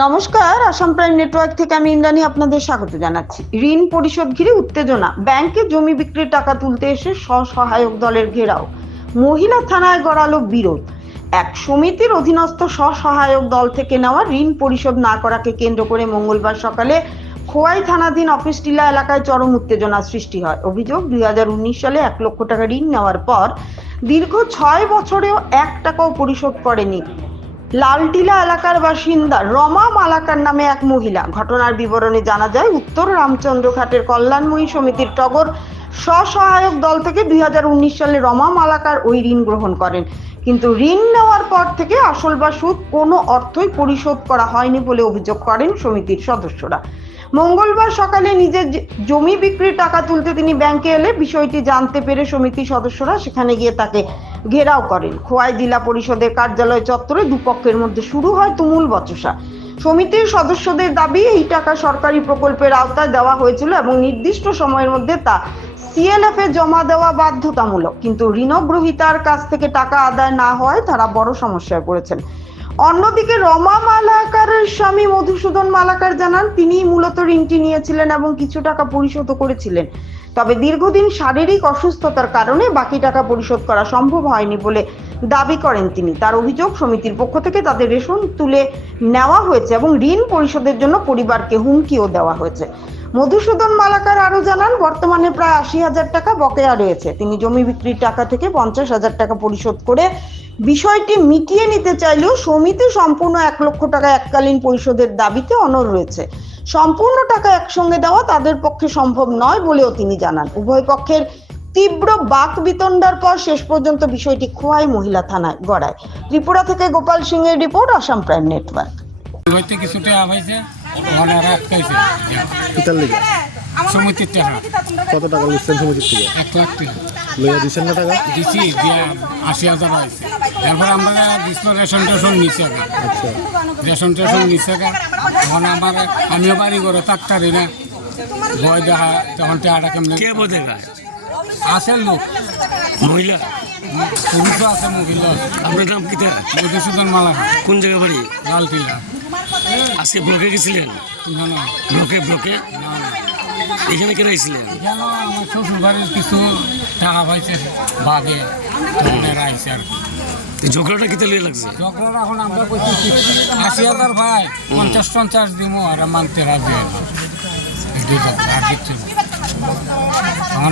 নমস্কার, Assam prime network থেকে আমি ইন্দ্রাণী আপনাদের স্বাগত জানাচ্ছি। ঋণ পরিশোধ ঘিরে উত্তেজনা, ব্যাংকে জমি বিক্রির টাকা তুলতে এসে স্বসহায়ক দলের ঘেরাও, মহিলা থানায় গড়ালো বিরোধ। এক সমিতির অধীনস্থ স্বসহায়ক দল থেকে নেওয়া ঋণ পরিশোধ না করাকে কেন্দ্র করে মঙ্গলবার সকালে খোয়াই থানাধীন অফিস টিলা এলাকায় চরম উত্তেজনা সৃষ্টি হয়। অভিযোগ, 2019 সালে 1 লক্ষ টাকা ঋণ নেওয়ার পর দীর্ঘ 6 বছরেও 1 টাকাও পরিশোধ করেনি লালটিলা এলাকার বাসিন্দা রমা মালাকার নামে এক মহিলা। ঘটনার বিবরণে জানা যায়, উত্তর রামচন্দ্রঘাটের কল্যাণময়ী সমিতির টগর স্বসহায়ক দল থেকে 2019 সালে রমা মালাকার ওই ঋণ গ্রহণ করেন, কিন্তু ঋণ নেওয়ার পর থেকে আসল বা সুদ কোনো অর্থই পরিশোধ করা হয়নি বলে অভিযোগ করেন সমিতির সদস্যরা। মঙ্গলবার সকালে নিজের জমি বিক্রির টাকা তুলতে তিনি ব্যাংকে এলে বিষয়টি জানতে পেরে সমিতির সদস্যরা সেখানে গিয়ে তাকে ঘেরাও করেন। খোয়াই জেলা পরিষদের কার্যালয় চত্বরে দুপক্ষের মধ্যে শুরু হয় তুমুল বচসা। সমিতির সদস্যদের দাবি, এই টাকা সরকারি প্রকল্পের আওতায় দেওয়া হয়েছিল এবং নির্দিষ্ট সময়ের মধ্যে তা সিএলএফ এ জমা দেওয়া বাধ্যতামূলক, কিন্তু ঋণগ্রহীতার কাছ থেকে টাকা আদায় না হওয়ায় তারা বড় সমস্যায় পড়েছেন। অন্যদিকে রমা মালাকারের স্বামী মধুসূদন মালাকার জানান, তিনি মূলত ঋণটি নিয়েছিলেন এবং কিছু টাকা পরিশোধ করেছিলেন, তবে দীর্ঘদিন শারীরিক অসুস্থতার কারণে বাকি টাকা পরিশোধ করা সম্ভব হয়নি বলে দাবি করেন তিনি। তার অভিযোগ, সমিতির পক্ষ থেকে তাদের রেশন তুলে নেওয়া হয়েছে এবং ঋণ পরিশোধের জন্য পরিবারকে হুমকিও দেওয়া হয়েছে। মধুসূদন মালাকার আরো জানান, বর্তমানে প্রায় 80,000 টাকা বকেয়া রয়েছে। তিনি জমি বিক্রির টাকা থেকে 50,000 টাকা পরিশোধ করে বিষয়টি মিটিয়ে নিতে চাইলেও সমিতি সম্পূর্ণ 1 লক্ষ টাকা এককালীন পরিশোধের দাবিতে অনড় রয়েছে। সম্পূর্ণ টাকা একসঙ্গে দেওয়া তাদের পক্ষে সম্ভব নয় বলেও তিনি জানান। উভয় পক্ষের তীব্র বাক বিতণ্ডার পর শেষ পর্যন্ত বিষয়টি খোয়াই মহিলা থানায় গড়ায়। ত্রিপুরা থেকে গোপাল সিং এর রিপোর্ট, আসাম প্রাইম নেটওয়ার্ক। সমিতির টাকা কত টাকা লিখছেন সমিতির থেকে? 1 লাখ টাকা লইয়া দিচ্ছেন না টাকা? দিছি, দিয়া 80,000 হয়েছে। এরপর আমরা দিচ্ছিল রেশন টেশন নিচ্ছে, আচ্ছা, রেশন টেশন নিচ্ছে। তখন আমিও বাড়ি করে থাকতারি না, ভয় দেখা। তখন টাকাটা কেমন কে বোধে গায়? আছে লোক, মহিলা পুরুষও আছে, মহিলা। আপনার নাম কিতা? মধুসূদন মালাকার, কোন জায়গা বাড়ি? লালটিলা। আজকে ব্লকে গেছিলেন? না না ব্লকে না না, এখানে কেন আইছিলেন? কেন আমার শ্বশুর বাড়ির কিছু টাকা পাইছে বাদে, তখন এরা আইসে আর কি। এই ঝগড়াটা কিতা লিয়ে লাগছে? যখন এখন আমরা কইতেছি 80,000 ভাই, 50 দিব, আর মানতে রাজি হয় না। আর দিচ্ছে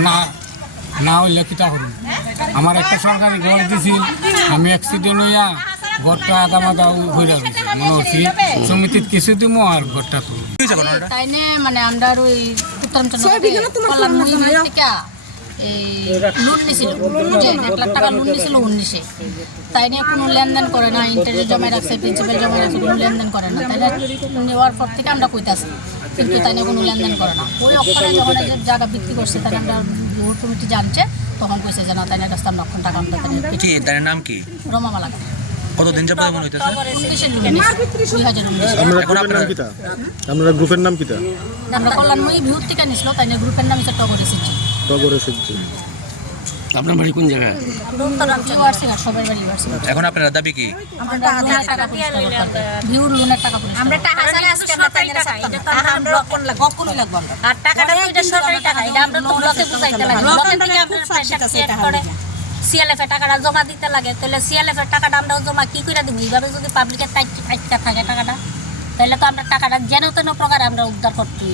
না, না হইলে কিতা করুন। আমার একটা সরকারি ঘর দিছিল, আমি অ্যাক্সিডেন্ট হইয়া ঘরটা আদা মাদা ঘুরে গেছি, মনে হচ্ছি সমিতির কিছু দিব আর ঘরটা তুলি। তাই নে মানে আমরা ওই উত্তরাঞ্চল থেকে লোন নিয়েছিল, 1 লাখ টাকা লোন নিয়েছিল 19-এ। তাই নিয়ে কোনো লেনদেন করে না, ইন্টারেস্ট জমা রাখছে, প্রিন্সিপাল জমা রাখছে, কোনো লেনদেন করে না। তাই নেওয়ার পর থেকে আমরা কইতাছি, কিন্তু তাই নিয়ে কোনো লেনদেন করে না। ওই অক্ষরে যখন জায়গা বিক্রি করছে, তাই আমরা ভোট কমিটি জানছে, তখন কইছে যে না, তাই না কাছে 3 লক্ষ টাকা আমরা তার নাম কি? রমা মালাকার। কতদিন যাবত এমন হইতেছে? 2019। আমরা গ্রুপের নাম কিতা? আমরা গ্রুপের নাম কিতা? আমরা কল্যাণময়ী বিহুর থেকে নিছিল, তাই না গ্রুপের নাম হচ্ছে টগর এসেছি। টগর এসেছি। আপনার বাড়ি কোন জায়গায়? সবার বাড়ি ইউআরসি। এখন আপনার দাবি কি? আমরা টাকা ভিউর লোনের টাকা আমরা টাকা জানি আজকে আমরা তাই না এটা তো আমরা কোন লাগবে কখনোই লাগবে না। আর টাকাটা তো এটা সরকারি টাকা, এটা আমরা তো ব্লকে বুঝাইতে লাগে, ব্লকে থেকে আমরা পয়সা সেট করে সিএলএফ এর টাকাটা জমা দিতে লাগে। তাহলে সিএলএফ এর টাকাটা আমরা জমা কি করে দিব? এইভাবে যদি পাবলিকের টাইটটা থাকে টাকাটা, তাহলে তো আমরা টাকাটা যেন তেন প্রকার আমরা উদ্ধার করতে